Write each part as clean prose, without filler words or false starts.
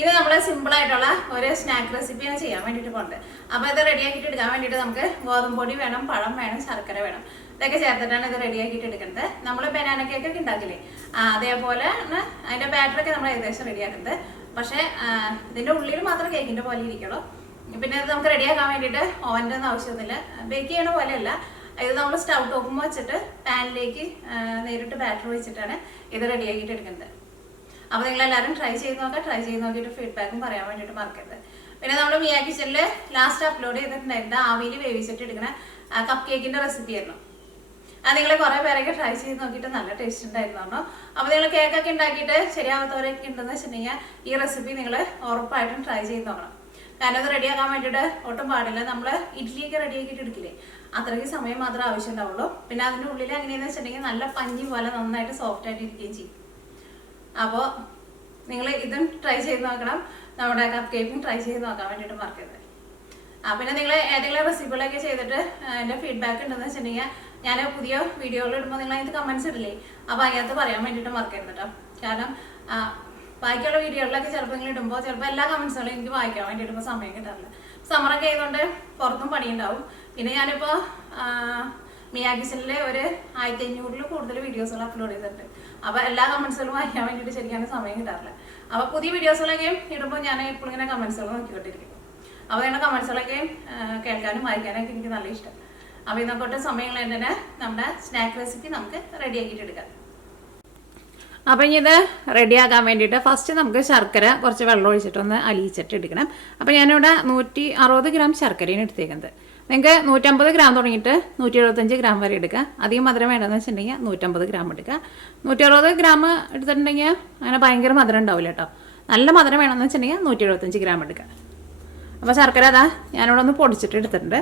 ഇത് നമ്മൾ സിമ്പിൾ ആയിട്ടുള്ള ഒരു സ്നാക്ക് റെസിപ്പിയാണ് ചെയ്യാൻ വേണ്ടിയിട്ട് പോകുന്നത്. അപ്പോൾ ഇത് റെഡിയാക്കിയിട്ട് എടുക്കാൻ വേണ്ടിയിട്ട് നമുക്ക് ഗോതമ്പ് പൊടി വേണം, പഴം വേണം, ശർക്കര വേണം. ഇതൊക്കെ ചേർത്തിട്ടാണ് ഇത് റെഡിയാക്കിയിട്ട് എടുക്കുന്നത്. നമ്മൾ ബനാന കേക്കൊക്കെ ഉണ്ടാക്കില്ലേ, അതേപോലെ അതിൻ്റെ ബാറ്ററൊക്കെ നമ്മൾ ഏകദേശം റെഡിയാക്കുന്നത്. പക്ഷേ ഇതിൻ്റെ ഉള്ളിൽ മാത്രം കേക്കിൻ്റെ പോലെ ഇരിക്കുള്ളൂ. പിന്നെ ഇത് നമുക്ക് റെഡിയാക്കാൻ വേണ്ടിയിട്ട് ഓവൻ്റെ ഒന്നും ആവശ്യമൊന്നുമില്ല. ബേക്ക് ചെയ്യണ പോലെയല്ല, ഇത് നമ്മൾ സ്റ്റൗ ടോപ്പുമ്പോൾ വെച്ചിട്ട് പാനിലേക്ക് നേരിട്ട് ബാറ്റർ വെച്ചിട്ടാണ് ഇത് റെഡിയാക്കിയിട്ട് എടുക്കുന്നത്. അപ്പോൾ നിങ്ങളെല്ലാവരും ട്രൈ ചെയ്ത് നോക്കാം. ട്രൈ ചെയ്ത് നോക്കിയിട്ട് ഫീഡ്ബാക്കും പറയാൻ വേണ്ടിയിട്ട് മറക്കരുത്. പിന്നെ നമ്മൾ മിയ കിച്ചണിൽ ലാസ്റ്റ് അപ്ലോഡ് ചെയ്തിട്ടുണ്ടായിരുന്നത് ആവിയിൽ വേവിച്ചിട്ട് എടുക്കുന്ന കപ്പ് കേക്കിൻ്റെ റെസിപ്പി ആയിരുന്നു. അത് നിങ്ങൾ കുറേ പേരൊക്കെ ട്രൈ ചെയ്ത് നോക്കിയിട്ട് നല്ല ടേസ്റ്റ് ഉണ്ടായിരുന്നു പറഞ്ഞോ. അപ്പോൾ നിങ്ങൾ കേക്കൊക്കെ ഉണ്ടാക്കിയിട്ട് ശരിയാവാത്തവരൊക്കെ ഉണ്ടെന്ന് വെച്ചിട്ടുണ്ടെങ്കിൽ ഈ റെസിപ്പി നിങ്ങൾ ഉറപ്പായിട്ടും ട്രൈ ചെയ്ത് നോക്കണം. കാരണം അത് റെഡിയാക്കാൻ വേണ്ടിയിട്ട് ഒട്ടും പാടില്ല. നമ്മൾ ഇഡ്ഡലിയൊക്കെ റെഡിയാക്കിയിട്ട് എടുക്കില്ലേ, അത്രയ്ക്ക് സമയം മാത്രമേ ആവശ്യം ഉണ്ടാവുള്ളൂ. പിന്നെ അതിൻ്റെ ഉള്ളിൽ എങ്ങനെയാണെന്ന് വെച്ചിട്ടുണ്ടെങ്കിൽ നല്ല പഞ്ഞി പോലെ നന്നായിട്ട് സോഫ്റ്റ് ആയിട്ട് ഇരിക്കുകയും ചെയ്യും. അപ്പോൾ നിങ്ങൾ ഇതും ട്രൈ ചെയ്ത് നോക്കണം. നമ്മുടെ കപ്പ് കേക്കും ട്രൈ ചെയ്ത് നോക്കാൻ വേണ്ടിയിട്ട് മറക്കരുത്. പിന്നെ നിങ്ങൾ ഏതെങ്കിലും റെസിപ്പികളൊക്കെ ചെയ്തിട്ട് എൻ്റെ ഫീഡ്ബാക്ക് ഉണ്ടെന്ന് വെച്ചിട്ടുണ്ടെങ്കിൽ ഞാൻ പുതിയ വീഡിയോകൾ ഇടുമ്പോൾ നിങ്ങൾ അതിനകത്ത് കമൻസ് ഇടില്ലേ, അപ്പോൾ അതിനകത്ത് പറയാൻ വേണ്ടിയിട്ട് മറക്കരുത് കേട്ടോ. കാരണം ബാക്കിയുള്ള വീഡിയോകളിലൊക്കെ ചിലപ്പോൾ നിങ്ങൾ ഇടുമ്പോൾ ചിലപ്പോൾ എല്ലാ കമൻസുകളും എനിക്ക് വായിക്കാൻ വേണ്ടിയിട്ട് ഇപ്പോൾ സമയം കിട്ടാറില്ല. സമ്മറൊക്കെ ആയതുകൊണ്ട് പുറത്തും പണിയുണ്ടാവും. പിന്നെ ഞാനിപ്പോൾ മിയ കിച്ചണിൽ ഒരു 1500 കൂടുതൽ വീഡിയോസുകൾ അപ്ലോഡ് ചെയ്തിട്ടുണ്ട്. അപ്പോൾ എല്ലാ കമൻസുകളും വായിക്കാൻ വേണ്ടിയിട്ട് ശരിക്കും സമയം കിട്ടാറില്ല. അപ്പോൾ പുതിയ വീഡിയോസുകളൊക്കെ ഇടുമ്പോൾ ഞാൻ ഇപ്പോൾ ഇങ്ങനെ കമൻസുകൾ നോക്കിക്കൊണ്ടിരിക്കും. അപ്പോൾ നിങ്ങളുടെ കമൻസുകളൊക്കെ കേൾക്കാനും വായിക്കാനൊക്കെ എനിക്ക് നല്ല ഇഷ്ടം. അപ്പോൾ ഇന്നൊക്കെ സമയങ്ങൾ തന്നെ നമ്മുടെ സ്നാക്ക് റെസിപ്പി നമുക്ക് റെഡിയാക്കിയിട്ട് എടുക്കാം. അപ്പോൾ ഇനി ഇത് റെഡിയാക്കാൻ വേണ്ടിയിട്ട് ഫസ്റ്റ് നമുക്ക് ശർക്കര കുറച്ച് വെള്ളം ഒഴിച്ചിട്ടൊന്ന് അലിയിച്ചിട്ട് എടുക്കണം. അപ്പോൾ ഞാനിവിടെ 160 ഗ്രാം ശർക്കരയാണ് എടുത്തേക്കുന്നത്. നിങ്ങൾക്ക് 150 ഗ്രാം തുടങ്ങിയിട്ട് 175 ഗ്രാം വരെ എടുക്കുക. അധികം മധുരം വേണമെന്ന് വെച്ചിട്ടുണ്ടെങ്കിൽ 150 ഗ്രാം എടുക്കുക. 160 ഗ്രാം എടുത്തിട്ടുണ്ടെങ്കിൽ അങ്ങനെ ഭയങ്കര മധുരം ഉണ്ടാവില്ല കേട്ടോ. നല്ല മധുരം വേണമെന്ന് വെച്ചിട്ടുണ്ടെങ്കിൽ 175 ഗ്രാം എടുക്കുക. അപ്പോൾ ശർക്കര അതാ ഞാനിവിടെ ഒന്ന് പൊടിച്ചിട്ട് എടുത്തിട്ടുണ്ട്.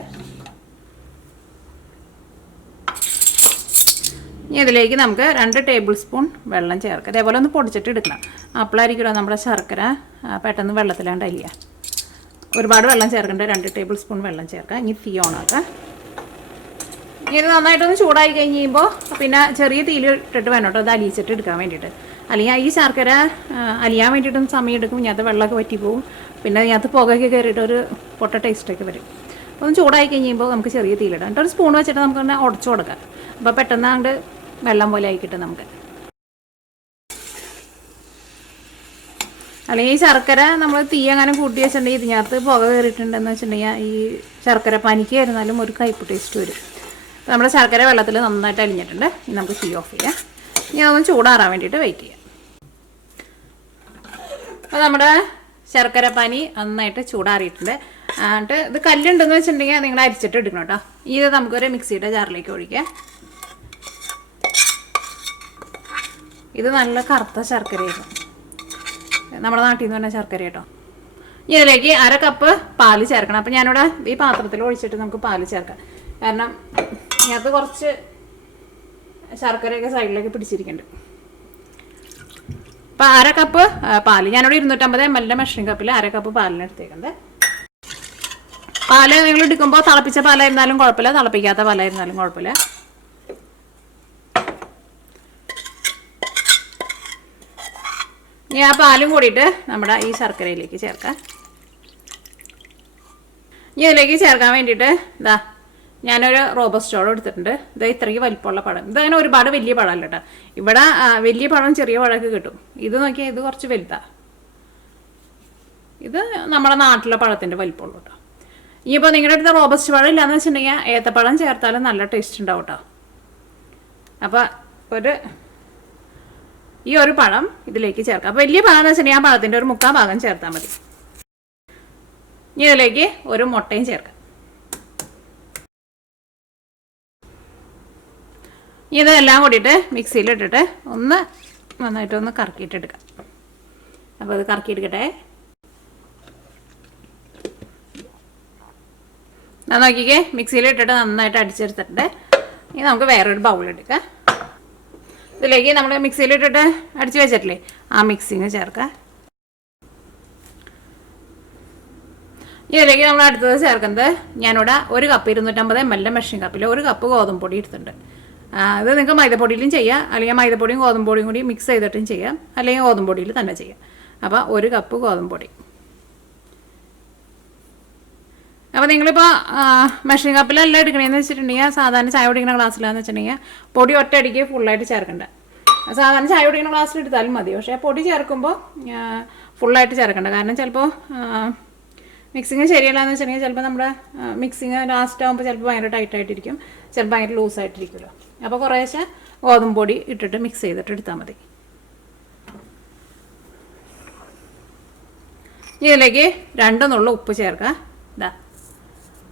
ഇനി ഇതിലേക്ക് നമുക്ക് 2 ടേബിൾ സ്പൂൺ വെള്ളം ചേർക്കാം. അതേപോലെ ഒന്ന് പൊടിച്ചിട്ട് എടുക്കണം. അപ്പോഴായിരിക്കുമല്ലോ നമ്മുടെ ശർക്കര പെട്ടെന്ന് വെള്ളത്തിലാണ്ട് അലിയുക. ഒരുപാട് വെള്ളം ചേർക്കേണ്ട, 2 ടേബിൾ സ്പൂൺ വെള്ളം ചേർക്കാം. ഇനി തീ ഓണാക്കാം. ഇനി ഇത് നന്നായിട്ടൊന്ന് ചൂടായി കഴിഞ്ഞ് കഴിയുമ്പോൾ പിന്നെ ചെറിയ തീയിൽ ഇട്ടിട്ട് വേണം കേട്ടോ അത് അലിയിച്ചിട്ട് എടുക്കാൻ വേണ്ടിയിട്ട്. അല്ലെങ്കിൽ ഈ ശർക്കര അലിയാൻ വേണ്ടിയിട്ടൊന്ന് സമയം എടുക്കും. ഇതിനകത്ത് വെള്ളമൊക്കെ വറ്റി പോകും. പിന്നെ ഇതിനകത്ത് പുകയൊക്കെ കയറിയിട്ട് ഒരു പൊട്ട ടേസ്റ്റൊക്കെ വരും. ഒന്ന് ചൂടായി കഴിയുമ്പോൾ നമുക്ക് ചെറിയ തീയിലിടാം. എന്നിട്ട് ഒരു സ്പൂൺ വെച്ചിട്ട് നമുക്ക് തന്നെ ഉടച്ചു കൊടുക്കാം. അപ്പോൾ പെട്ടെന്ന് അങ്ങോട്ട് വെള്ളം പോലെ ആയിക്കിട്ടും നമുക്ക്. അല്ലെങ്കിൽ ഈ ശർക്കര നമ്മൾ തീ അങ്ങനെ കൂട്ടി വെച്ചിട്ടുണ്ടെങ്കിൽ ഇതിനകത്ത് പുക കയറിയിട്ടുണ്ടെന്ന് വെച്ചിട്ടുണ്ടെങ്കിൽ ഈ ശർക്കര പനിക്ക് വരുന്നാലും ഒരു കയ്പ്പ് ടേസ്റ്റ് വരും. അപ്പോൾ നമ്മുടെ ശർക്കര വെള്ളത്തിൽ നന്നായിട്ട് അലിഞ്ഞിട്ടുണ്ട്. ഇനി നമുക്ക് തീ ഓഫ് ചെയ്യാം. ഇനി അതൊന്ന് ചൂടാറാൻ വേണ്ടിയിട്ട് വെയിറ്റ് ചെയ്യാം. അപ്പോൾ നമ്മുടെ ശർക്കര പാനി നന്നായിട്ട് ചൂടാറിയിട്ടുണ്ട്. എന്നിട്ട് ഇത് കല്ലുണ്ടെന്ന് വെച്ചിട്ടുണ്ടെങ്കിൽ നിങ്ങൾ അരിച്ചിട്ട് എടുക്കണം കേട്ടോ. ഇത് നമുക്കൊരു മിക്സിയുടെ ജാറിലേക്ക് ഒഴിക്കാം. ഇത് നല്ല കറുത്ത ശർക്കരയായിരുന്നു, നമ്മുടെ നാട്ടിൽ നിന്ന് പറഞ്ഞ ശർക്കര കേട്ടോ. ഇതിലേക്ക് 1/2 കപ്പ് പാല് ചേർക്കണം. അപ്പം ഞാനിവിടെ ഈ പാത്രത്തിൽ ഒഴിച്ചിട്ട് നമുക്ക് പാല് ചേർക്കാം. കാരണം ഇതിനകത്ത് കുറച്ച് ശർക്കരയൊക്കെ സൈഡിലേക്ക് പിടിച്ചിരിക്കുന്നുണ്ട്. അപ്പം 1/2 കപ്പ് പാല് ഞാനിവിടെ 250 ml മെഷറിംഗ് കപ്പിൽ 1/2 കപ്പ് പാലിന് എടുത്തേക്കുന്നത്. പാല് നിങ്ങൾ എടുക്കുമ്പോൾ തിളപ്പിച്ച പാലായിരുന്നാലും കുഴപ്പമില്ല, തിളപ്പിക്കാത്ത പാലായിരുന്നാലും കുഴപ്പമില്ല. ഇനി ആ പാലും കൂടിയിട്ട് നമ്മുടെ ഈ ശർക്കരയിലേക്ക് ചേർക്കാം. ഇനി ഇതിലേക്ക് ചേർക്കാൻ വേണ്ടിയിട്ട് ഇതാ ഞാനൊരു റോബസ്റ്റോളം എടുത്തിട്ടുണ്ട്. ഇത് ഇത്രയ്ക്ക് വലിപ്പമുള്ള പഴം. ഇതങ്ങനെ ഒരുപാട് വലിയ പഴമല്ല കേട്ടോ. ഇവിടെ വലിയ പഴം ചെറിയ പഴമൊക്കെ കിട്ടും. ഇത് നോക്കിയാൽ ഇത് കുറച്ച് വലുതാണ്. ഇത് നമ്മുടെ നാട്ടിലെ പഴത്തിൻ്റെ വലിപ്പമുള്ളൂ കേട്ടോ. ഇനിയിപ്പോൾ നിങ്ങളുടെ അടുത്ത് റോബസ്റ്റ് പഴം ഇല്ലയെന്ന് വെച്ചിട്ടുണ്ടെങ്കിൽ ഏത്തപ്പഴം ചേർത്താലും നല്ല ടേസ്റ്റ് ഉണ്ടാവും കേട്ടോ. അപ്പോൾ ഈ ഒരു പഴം ഇതിലേക്ക് ചേർക്കാം. അപ്പോൾ വലിയ പഴം എന്ന് വെച്ചിട്ടുണ്ടെങ്കിൽ ആ പഴത്തിൻ്റെ ഒരു 3/4 ഭാഗം ചേർത്താൽ മതി. ഇനി ഇതിലേക്ക് ഒരു മുട്ടയും ചേർക്കാം. ഇതെല്ലാം കൂടിയിട്ട് മിക്സിയിലിട്ടിട്ട് ഒന്ന് നന്നായിട്ടൊന്ന് കറക്കിയിട്ടെടുക്കാം. അപ്പോൾ അത് കറക്കിയെടുക്കട്ടെ. നോക്കിക്കേ, മിക്സിയിലിട്ടിട്ട് നന്നായിട്ട് അടിച്ചെടുത്തിട്ടുണ്ട്. ഇനി നമുക്ക് വേറൊരു ബൗളെടുക്കാം. ഇതിലേക്ക് നമ്മൾ മിക്സിയിലിട്ടിട്ട് അടിച്ച് വെച്ചിട്ടില്ലേ ആ മിക്സിങ് ചേർക്കാം. ഇതിലേക്ക് നമ്മൾ അടുത്തത് ചേർക്കുന്നത് ഞാനിവിടെ 1 കപ്പ് 250 ml മെഷറിംഗ് കപ്പിൽ 1 കപ്പ് ഗോതമ്പ് പൊടി എടുത്തിട്ടുണ്ട്. ഇത് നിങ്ങൾക്ക് മൈദപ്പൊടിയിലും ചെയ്യാം, അല്ലെങ്കിൽ മൈദപ്പൊടിയും ഗോതമ്പ് പൊടിയും കൂടി മിക്സ് ചെയ്തിട്ടും ചെയ്യാം, അല്ലെങ്കിൽ ഗോതമ്പ് പൊടിയിൽ തന്നെ ചെയ്യാം. അപ്പോൾ 1 കപ്പ് ഗോതമ്പ് പൊടി. അപ്പോൾ നിങ്ങളിപ്പോൾ മെഷറിംഗ് കപ്പിലല്ല എടുക്കണേന്ന് വെച്ചിട്ടുണ്ടെങ്കിൽ സാധാരണ ചായ കുടിക്കുന്ന ഗ്ലാസ്സിലാന്ന് വെച്ചിട്ടുണ്ടെങ്കിൽ പൊടി ഒറ്റയടിക്ക് ഫുള്ളായിട്ട് ചേർക്കണ്ട. സാധാരണ ചായ കുടിക്കുന്ന ഗ്ലാസ്സിൽ എടുത്താലും മതി. പക്ഷേ പൊടി ചേർക്കുമ്പോൾ ഫുള്ളായിട്ട് ചേർക്കണ്ട. കാരണം ചിലപ്പോൾ മിക്സിങ് ശരിയല്ലാന്ന് വെച്ചിട്ടുണ്ടെങ്കിൽ ചിലപ്പോൾ നമ്മുടെ മിക്സിങ് ലാസ്റ്റ് ആകുമ്പോൾ ചിലപ്പോൾ ഭയങ്കര ടൈറ്റായിട്ടിരിക്കും, ചിലപ്പോൾ ഭയങ്കര ലൂസായിട്ടിരിക്കുമല്ലോ. അപ്പോൾ കുറേശ്ശെ ഗോതമ്പ് പൊടി ഇട്ടിട്ട് മിക്സ് ചെയ്തിട്ട് എടുത്താൽ മതി. ഇതിലേക്ക് 2 നുള്ള ഉപ്പ് ചേർക്കുക. ഇതാ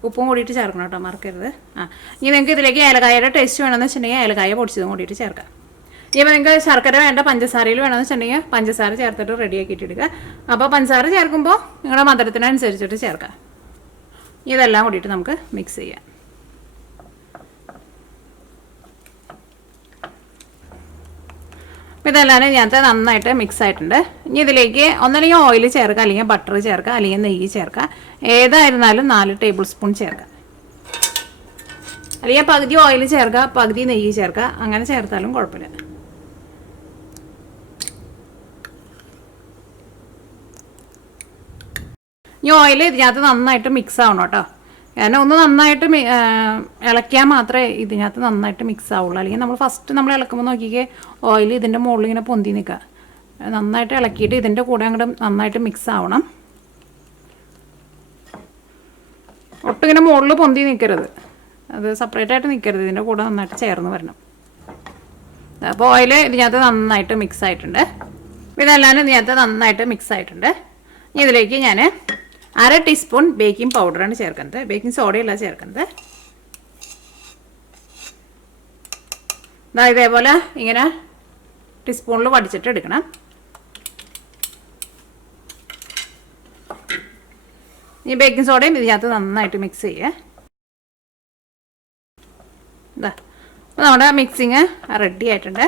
ഉപ്പും കൂടിയിട്ട് ചേർക്കണം കേട്ടോ, മറക്കരുത്. ഇനി നിങ്ങൾക്ക് ഇതിലേക്ക് ഏലക്കായയുടെ ടേസ്റ്റ് വേണമെന്ന് വെച്ചിട്ടുണ്ടെങ്കിൽ ഏലക്കായ പൊടിച്ചതും കൂടിയിട്ട് ചേർക്കാം. ഇനിയിപ്പോൾ നിങ്ങൾക്ക് ശർക്കര വേണ്ട പഞ്ചസാരയിൽ വേണമെന്ന് വെച്ചിട്ടുണ്ടെങ്കിൽ പഞ്ചസാര ചേർത്തിട്ട് റെഡിയാക്കിയിട്ട് എടുക്കുക. അപ്പോൾ പഞ്ചസാര ചേർക്കുമ്പോൾ നിങ്ങളുടെ മധുരത്തിനനുസരിച്ചിട്ട് ചേർക്കാം. ഇതെല്ലാം കൂടിയിട്ട് നമുക്ക് മിക്സ് ചെയ്യാം. ഇതെല്ലാം ഇതിനകത്ത് നന്നായിട്ട് മിക്സ് ആയിട്ടുണ്ട്. ഇനി ഇതിലേക്ക് ഒന്നല്ലെങ്കിൽ ഓയിൽ ചേർക്കുക, അല്ലെങ്കിൽ ബട്ടർ ചേർക്കുക, അല്ലെങ്കിൽ നെയ്യ് ചേർക്കുക. ഏതായിരുന്നാലും 4 ടേബിൾ സ്പൂൺ ചേർക്കുക. അല്ലെങ്കിൽ പകുതി ഓയിൽ ചേർക്കുക, പകുതി നെയ്യ് ചേർക്കുക. അങ്ങനെ ചേർത്താലും കുഴപ്പമില്ല. ഈ ഓയിൽ ഇതിനകത്ത് നന്നായിട്ട് മിക്സ് ആവണം കേട്ടോ. കാരണം ഒന്ന് നന്നായിട്ട് ഇളക്കിയാൽ മാത്രമേ ഇതിനകത്ത് നന്നായിട്ട് മിക്സ് ആവുള്ളൂ. അല്ലെങ്കിൽ നമ്മൾ ഫസ്റ്റ് നമ്മൾ ഇളക്കുമ്പോൾ നോക്കിക്കേ ഓയിൽ ഇതിൻ്റെ മുകളിൽ ഇങ്ങനെ പൊന്തി നിൽക്കുക. നന്നായിട്ട് ഇളക്കിയിട്ട് ഇതിൻ്റെ കൂടെ അങ്ങോട്ട് നന്നായിട്ട് മിക്സ് ആവണം. ഒട്ടും ഇങ്ങനെ മുകളിൽ പൊന്തി നിൽക്കരുത്, അത് സെപ്പറേറ്റ് ആയിട്ട് നിൽക്കരുത്, ഇതിൻ്റെ കൂടെ നന്നായിട്ട് ചേർന്ന് വരണം. അപ്പോൾ ഓയിൽ ഇതിനകത്ത് നന്നായിട്ട് മിക്സ് ആയിട്ടുണ്ട്. ഇതെല്ലാം ഇതിനകത്ത് നന്നായിട്ട് മിക്സ് ആയിട്ടുണ്ട്. ഇതിലേക്ക് ഞാൻ 1/2 ടീസ്പൂൺ ബേക്കിംഗ് പൗഡറാണ് ചേർക്കുന്നത്, ബേക്കിംഗ് സോഡയല്ല ചേർക്കുന്നത്. ഇതേപോലെ ഇങ്ങനെ ടീസ്പൂണിൽ വടിച്ചിട്ട് എടുക്കണം. ഈ ബേക്കിംഗ് സോഡയും ഇതിനകത്ത് നന്നായിട്ട് മിക്സ് ചെയ്യുക. അപ്പോൾ നമ്മുടെ മിക്സിങ് റെഡി ആയിട്ടുണ്ട്.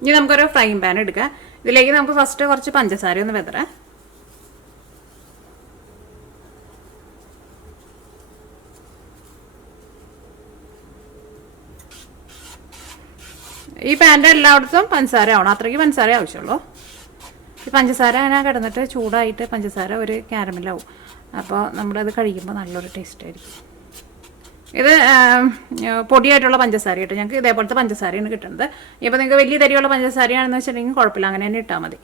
ഇനി നമുക്കൊരു ഫ്രൈങ് പാൻ എടുക്കുക. ഇതിലേക്ക് നമുക്ക് ഫസ്റ്റ് കുറച്ച് പഞ്ചസാര ഒന്ന് വെതറാം. ഈ പാൻ്റെ എല്ലായിടത്തും പഞ്ചസാര ആവണം, അത്രയ്ക്ക് പഞ്ചസാര ആവശ്യമുള്ളൂ. ഈ പഞ്ചസാര അങ്ങനെ കിടന്നിട്ട് ചൂടായിട്ട് പഞ്ചസാര ഒരു ക്യാരമലാവും. അപ്പോൾ നമ്മളത് കഴിക്കുമ്പോൾ നല്ലൊരു ടേസ്റ്റ് ആയിരിക്കും. ഇത് പൊടിയായിട്ടുള്ള പഞ്ചസാര കേട്ടോ, ഞങ്ങൾക്ക് ഇതേപോലത്തെ പഞ്ചസാരയാണ് കിട്ടുന്നത്. ഇപ്പോൾ നിങ്ങൾക്ക് വലിയ തരിയുള്ള പഞ്ചസാരയാണെന്ന് വെച്ചിട്ടുണ്ടെങ്കിൽ കുഴപ്പമില്ല, അങ്ങനെ തന്നെ ഇട്ടാൽ മതി.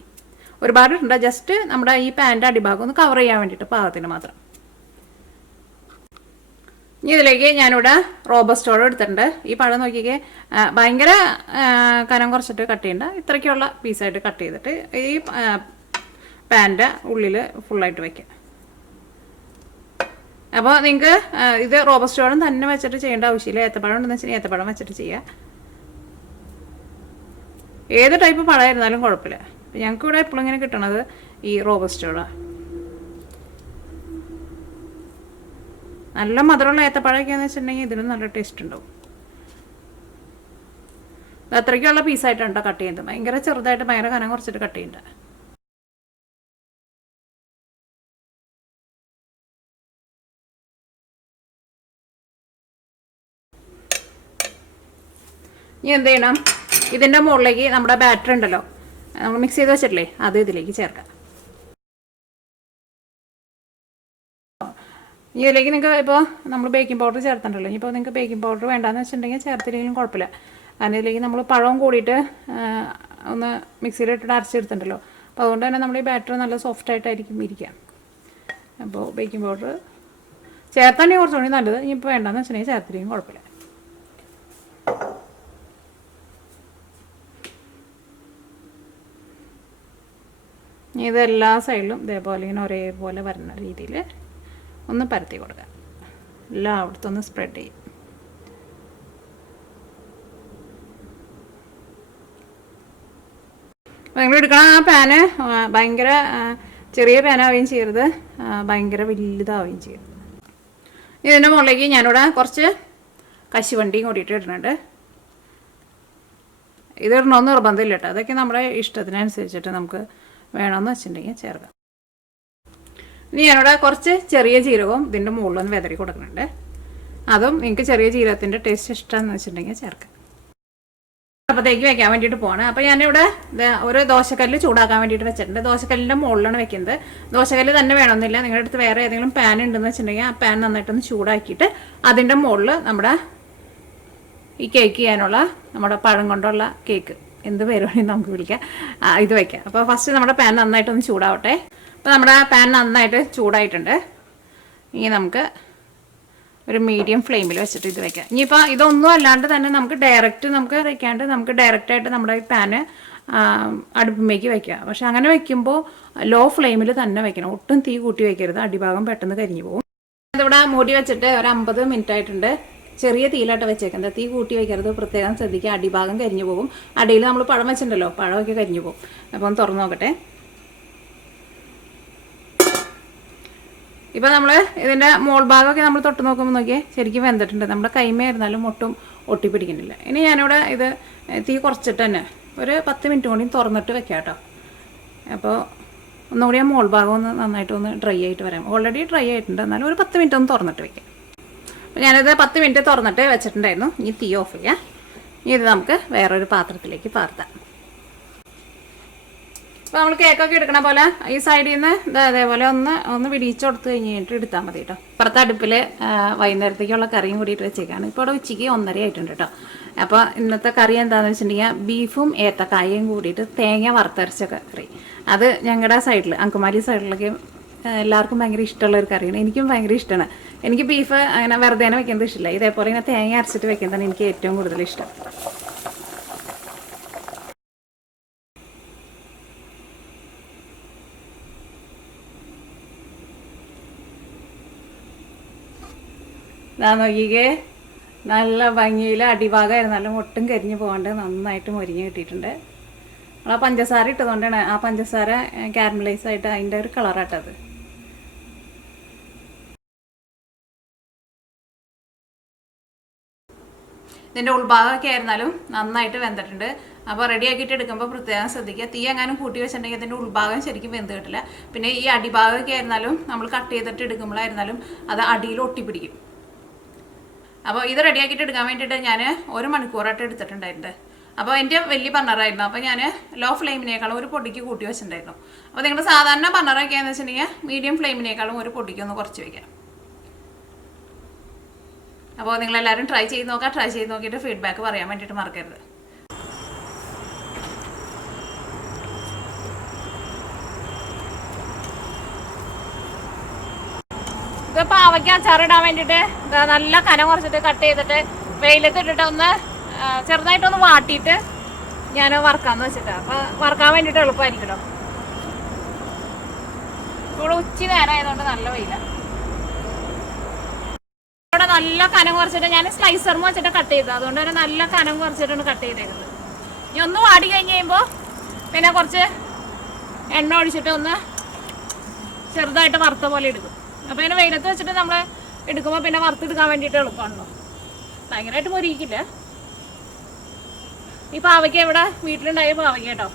ഒരുപാട് ഇട്ടുണ്ട്, ജസ്റ്റ് നമ്മുടെ ഈ പാൻ്റെ അടിഭാഗം ഒന്ന് കവർ ചെയ്യാൻ വേണ്ടിയിട്ട് പാകത്തിന് മാത്രം. ഇനി ഇതിലേക്ക് ഞാനിവിടെ റോബസ്റ്റോൾ എടുത്തിട്ടുണ്ട്. ഈ പഴം നോക്കിക്കേ, ഭയങ്കര കനം കുറച്ചിട്ട് കട്ട് ചെയ്യണ്ട, ഇത്രയ്ക്കുള്ള പീസായിട്ട് കട്ട് ചെയ്തിട്ട് ഈ പാൻ്റെ ഉള്ളിൽ ഫുള്ളായിട്ട് വയ്ക്കാം. അപ്പോൾ നിങ്ങൾക്ക് ഇത് റോബസ്റ്റോളും തന്നെ വെച്ചിട്ട് ചെയ്യേണ്ട ആവശ്യമില്ല. ഏത്തപ്പഴം ഉണ്ടെന്ന് വെച്ചിട്ടുണ്ടെങ്കിൽ ഏത്തപ്പഴം വെച്ചിട്ട് ചെയ്യുക. ഏത് ടൈപ്പ് പഴമായിരുന്നാലും കുഴപ്പമില്ല. ഞങ്ങൾക്ക് ഇവിടെ എപ്പോഴും ഇങ്ങനെ കിട്ടണത് ഈ റോബസ്റ്റോളാണ്. നല്ല മധുരമുള്ള ഏത്തപ്പഴമൊക്കെയാണെന്ന് വെച്ചിട്ടുണ്ടെങ്കിൽ ഇതിനും നല്ല ടേസ്റ്റ് ഉണ്ടാവും. അത്രയ്ക്കുള്ള പീസായിട്ടാണ് കേട്ടോ കട്ട് ചെയ്യുന്നത്, ഭയങ്കര ചെറുതായിട്ട് ഭയങ്കര കനം കുറച്ചിട്ട് കട്ട് ചെയ്യണ്ട. ഇനി എന്ത് ചെയ്യണം, ഇതിൻ്റെ മുകളിലേക്ക് നമ്മുടെ ബാറ്റർ ഉണ്ടല്ലോ, നമ്മൾ മിക്സ് ചെയ്ത് വെച്ചിട്ടില്ലേ, അത് ഇതിലേക്ക് ചേർക്കാം. ഇതിലേക്ക് നിങ്ങൾക്ക് ഇപ്പോൾ നമ്മൾ ബേക്കിംഗ് പൗഡർ ചേർത്തിട്ടുണ്ടല്ലോ, ഇപ്പോൾ നിങ്ങൾക്ക് ബേക്കിംഗ് പൗഡർ വേണ്ടാന്ന് വെച്ചിട്ടുണ്ടെങ്കിൽ ചേർത്തില്ലെങ്കിലും കുഴപ്പമില്ല. കാരണം ഇതിലേക്ക് നമ്മൾ പഴവും കൂടിയിട്ട് ഒന്ന് മിക്സിയിലിട്ടിട്ട് അരച്ചെടുത്തിട്ടുണ്ടല്ലോ, അപ്പോൾ അതുകൊണ്ട് തന്നെ നമ്മൾ ഈ ബാറ്റർ നല്ല സോഫ്റ്റായിട്ടായിരിക്കും ഇരിക്കുക. അപ്പോൾ ബേക്കിംഗ് പൗഡർ ചേർത്താണെങ്കിൽ കുറച്ചുകൂടി നല്ലത്. ഇനിയിപ്പോൾ വേണ്ടാന്ന് വെച്ചിട്ടുണ്ടെങ്കിൽ ചേർത്തില്ലെങ്കിലും കുഴപ്പമില്ല. ഇത് എല്ലാ സൈഡിലും ഇതേപോലെ ഇങ്ങനെ ഒരേപോലെ വരുന്ന രീതിയിൽ ഒന്ന് പരത്തി കൊടുക്കുക. എല്ലായിടത്തും ഒന്ന് സ്പ്രെഡ് ചെയ്യും. അപ്പോൾ നിങ്ങൾ എടുക്കണം ആ പാന് ഭയങ്കര ചെറിയ പാനാവുകയും ചെയ്യരുത്, ഭയങ്കര വലുതാവുകയും ചെയ്യരുത്. ഇതിൻ്റെ മുകളിലേക്ക് ഞാനിവിടെ കുറച്ച് കശുവണ്ടിയും കൂടിയിട്ട് ഇടുന്നുണ്ട്. ഇത് ഇടണമെന്ന് നിർബന്ധമില്ല കേട്ടോ, അതൊക്കെ നമ്മുടെ ഇഷ്ടത്തിനനുസരിച്ചിട്ട് നമുക്ക് വേണമെന്ന് വെച്ചിട്ടുണ്ടെങ്കിൽ ചേർക്കാം. ഇനി ഞാനിവിടെ കുറച്ച് ചെറിയ ജീരകവും ഇതിൻ്റെ മുകളിലൊന്ന് വെതറി കൊടുക്കുന്നുണ്ട്. അതും നിങ്ങൾക്ക് ചെറിയ ജീരകത്തിൻ്റെ ടേസ്റ്റ് ഇഷ്ടമെന്ന് വെച്ചിട്ടുണ്ടെങ്കിൽ ചേർക്കാം. അപ്പോഴത്തേക്ക് വെക്കാൻ വേണ്ടിയിട്ട് പോവാണ്. അപ്പോൾ ഞാനിവിടെ ഒരു ദോശക്കല്ല് ചൂടാക്കാൻ വേണ്ടിയിട്ട് വെച്ചിട്ടുണ്ട്. ദോശക്കല്ലിൻ്റെ മുകളിലാണ് വെക്കുന്നത്. ദോശക്കല്ല് തന്നെ വേണമെന്നില്ല. നിങ്ങളുടെ അടുത്ത് വേറെ ഏതെങ്കിലും പാൻ ഉണ്ടെന്ന് വെച്ചിട്ടുണ്ടെങ്കിൽ ആ പാൻ നന്നായിട്ടൊന്ന് ചൂടാക്കിയിട്ട് അതിൻ്റെ മുകളിൽ നമ്മുടെ ഈ കേക്ക് ചെയ്യാനുള്ള നമ്മുടെ പഴം കൊണ്ടുള്ള കേക്ക് എന്ത് പേര് വേണമെങ്കിൽ നമുക്ക് വിളിക്കാം, ഇത് വയ്ക്കാം. അപ്പോൾ ഫസ്റ്റ് നമ്മുടെ പാൻ നന്നായിട്ടൊന്ന് ചൂടാവട്ടെ. അപ്പോൾ നമ്മുടെ പാൻ നന്നായിട്ട് ചൂടായിട്ടുണ്ട്. ഇനി നമുക്ക് ഒരു മീഡിയം ഫ്ലെയിമിൽ വെച്ചിട്ട് ഇത് വയ്ക്കാം. ഇനിയിപ്പോൾ ഇതൊന്നും അല്ലാണ്ട് തന്നെ നമുക്ക് ഡയറക്റ്റായിട്ട് നമ്മുടെ ഈ പാന് അടുപ്പിലേക്ക് വയ്ക്കുക. പക്ഷെ അങ്ങനെ വയ്ക്കുമ്പോൾ ലോ ഫ്ലെയിമിൽ തന്നെ വയ്ക്കണം. ഒട്ടും തീ കൂട്ടി വയ്ക്കരുത്, അടിഭാഗം പെട്ടെന്ന് കരിഞ്ഞു പോകും. ഇതിവിടെ മൂടി വെച്ചിട്ട് ഒരു 50 മിനിറ്റ് ആയിട്ടുണ്ട്. ചെറിയ തീയിലായിട്ട് വെച്ചേക്കുന്നത്, തീ കൂട്ടി വയ്ക്കരുത്, പ്രത്യേകം ശ്രദ്ധിക്കുക, അടിഭാഗം കരിഞ്ഞു പോകും. അടിയിൽ നമ്മൾ പഴം വെച്ചിട്ടുണ്ടല്ലോ, പഴമൊക്കെ കരിഞ്ഞു പോകും. അപ്പം തുറന്നു നോക്കട്ടെ. ഇപ്പോൾ നമ്മൾ ഇതിൻ്റെ മോൾ ഭാഗമൊക്കെ നമ്മൾ തൊട്ട് നോക്കുമ്പോൾ നോക്കിയാൽ ശരിക്കും വെന്തിട്ടുണ്ട്. നമ്മുടെ കൈമയായിരുന്നാലും ഒട്ടും ഒട്ടിപ്പിടിക്കുന്നില്ല. ഇനി ഞാനിവിടെ ഇത് തീ കുറച്ചിട്ട് തന്നെ ഒരു 10 മിനിറ്റ് കൂടി തുറന്നിട്ട് വെക്കാം കേട്ടോ. അപ്പോൾ ഒന്നുകൂടി ആ മോൾ ഭാഗം ഒന്ന് നന്നായിട്ടൊന്ന് ഡ്രൈ ആയിട്ട് വരാം. ഓൾറെഡി ഡ്രൈ ആയിട്ടുണ്ട്, എന്നാലും ഒരു 10 മിനിറ്റ് ഒന്ന് തുറന്നിട്ട് വെക്കാം. അപ്പോൾ ഞാനിത് 10 മിനിറ്റ് തുറന്നിട്ട് വെച്ചിട്ടുണ്ടായിരുന്നു. ഇനി തീ ഓഫ് ചെയ്യാം. ഇനി ഇത് നമുക്ക് വേറൊരു പാത്രത്തിലേക്ക് പാർത്താം. അപ്പോൾ നമ്മൾ കേക്കൊക്കെ എടുക്കണ പോലെ ഈ സൈഡിൽ നിന്ന് അതേപോലെ ഒന്ന് വിടിയിച്ച് കൊടുത്ത് കഴിഞ്ഞിട്ട് എടുത്താൽ മതി കേട്ടോ. ഇപ്പുറത്തെ അടുപ്പിൽ വൈകുന്നേരത്തേക്കുള്ള കറിയും കൂടിയിട്ട് വെച്ചേക്കാണ്. ഇപ്പോൾ ഇവിടെ ഉച്ചയ്ക്ക് 1:30 ആയിട്ടുണ്ട് കേട്ടോ. അപ്പോൾ ഇന്നത്തെ കറി എന്താണെന്ന് വെച്ചിട്ടുണ്ടെങ്കിൽ ബീഫും ഏത്തക്കായയും കൂടിയിട്ട് തേങ്ങ വറുത്തരച്ച കറി. അത് ഞങ്ങളുടെ സൈഡിൽ അങ്കമാലി സൈഡിലൊക്കെ എല്ലാവർക്കും ഭയങ്കര ഇഷ്ടമുള്ള ഒരു കറിയാണ്. എനിക്കും ഭയങ്കര ഇഷ്ടമാണ്. എനിക്ക് ബീഫ് അങ്ങനെ വെറുതെ വെക്കുന്നത് ഇഷ്ടമില്ല. ഇതേപോലെ ഇങ്ങനെ തേങ്ങ അരച്ചിട്ട് വെക്കുന്നതാണ് എനിക്ക് ഏറ്റവും കൂടുതൽ ഇഷ്ടം. നോക്കിക്കേ, നല്ല ഭംഗിയിൽ അടിഭാഗമായിരുന്നാലും ഒട്ടും കരിഞ്ഞ് പോകാണ്ട് നന്നായിട്ട് മൊരിഞ്ഞ് കിട്ടിയിട്ടുണ്ട്. നമ്മൾ ആ പഞ്ചസാര ഇട്ടതുകൊണ്ടാണ്, ആ പഞ്ചസാര കാരമലൈസ് ആയിട്ട് അതിൻ്റെ ഒരു കളറാട്ടത്. ഇതിൻ്റെ ഉൾഭാഗമൊക്കെ ആയിരുന്നാലും നന്നായിട്ട് വെന്തിട്ടുണ്ട്. അപ്പോൾ റെഡി ആക്കിയിട്ട് എടുക്കുമ്പോൾ പ്രത്യേകം ശ്രദ്ധിക്കുക, തീ എങ്ങാനും കൂട്ടി വെച്ചിട്ടുണ്ടെങ്കിൽ അതിൻ്റെ ഉൾഭാഗം ശരിക്കും വെന്ത് കിട്ടില്ല. പിന്നെ ഈ അടിഭാഗമൊക്കെ ആയിരുന്നാലും നമ്മൾ കട്ട് ചെയ്തിട്ട് എടുക്കുമ്പോഴായിരുന്നാലും അത് അടിയിൽ ഒട്ടിപ്പിടിക്കും. അപ്പോൾ ഇത് റെഡിയാക്കിയിട്ട് എടുക്കാൻ വേണ്ടിയിട്ട് ഞാൻ 1 മണിക്കൂറായിട്ട് എടുത്തിട്ടുണ്ടായിട്ടുണ്ട്. അപ്പോൾ എൻ്റെ വലിയ ബർണറായിരുന്നു. അപ്പോൾ ഞാൻ ലോ ഫ്ലെയിമിനേക്കാളും ഒരു പൊടിക്ക് കൂട്ടി വെച്ചിട്ടുണ്ടായിരുന്നു. അപ്പോൾ നിങ്ങൾ സാധാരണ ബർണറൊക്കെയാണെന്ന് വെച്ചിട്ടുണ്ടെങ്കിൽ മീഡിയം ഫ്ലെയിമിനേക്കാളും ഒരു പൊടിക്ക് ഒന്ന് കുറച്ച് വയ്ക്കാം. അപ്പോൾ നിങ്ങളെല്ലാവരും ട്രൈ ചെയ്ത് നോക്കിയിട്ട് ഫീഡ്ബാക്ക് പറയാൻ വേണ്ടിയിട്ട് മറക്കരുത്. ഇത് പാവയ്ക്ക് അച്ചാറിടാൻ വേണ്ടിയിട്ട് നല്ല കനം കുറച്ചിട്ട് കട്ട് ചെയ്തിട്ട് വെയിലത്തിട്ടിട്ട് ഒന്ന് ചെറുതായിട്ടൊന്ന് വാട്ടിയിട്ട് ഞാൻ വറുക്കാമെന്ന് വെച്ചിട്ടാണ്. അപ്പോൾ വറുക്കാൻ വേണ്ടിയിട്ട് എളുപ്പമായിരിക്കുമല്ലോ. ഇവിടെ ഉച്ച നേരം ആയതുകൊണ്ട് നല്ല വെയിലാണ്. ഇവിടെ നല്ല കനം കുറച്ചിട്ട് ഞാൻ സ്ലൈസറും വെച്ചിട്ട് കട്ട് ചെയ്തത്, അതുകൊണ്ട് തന്നെ നല്ല കനം കുറച്ചിട്ടാണ് കട്ട് ചെയ്തേക്കുന്നത്. ഇനി ഒന്ന് വാടി കഴിഞ്ഞ് കഴിയുമ്പോൾ പിന്നെ കുറച്ച് എണ്ണ ഒഴിച്ചിട്ട് ഒന്ന് ചെറുതായിട്ട് വറുത്ത പോലെ എടുക്കും. അപ്പോൾ ഇങ്ങനെ വെയിലത്ത് വെച്ചിട്ട് നമ്മൾ എടുക്കുമ്പോൾ പിന്നെ വറുത്തെടുക്കാൻ വേണ്ടിയിട്ട് എളുപ്പമാണല്ലോ, ഭയങ്കരമായിട്ട് പൊരിക്കില്ല. ഈ പാവയ്ക്ക ഇവിടെ വീട്ടിലുണ്ടായ പാവയ്ക്ക കേട്ടോ.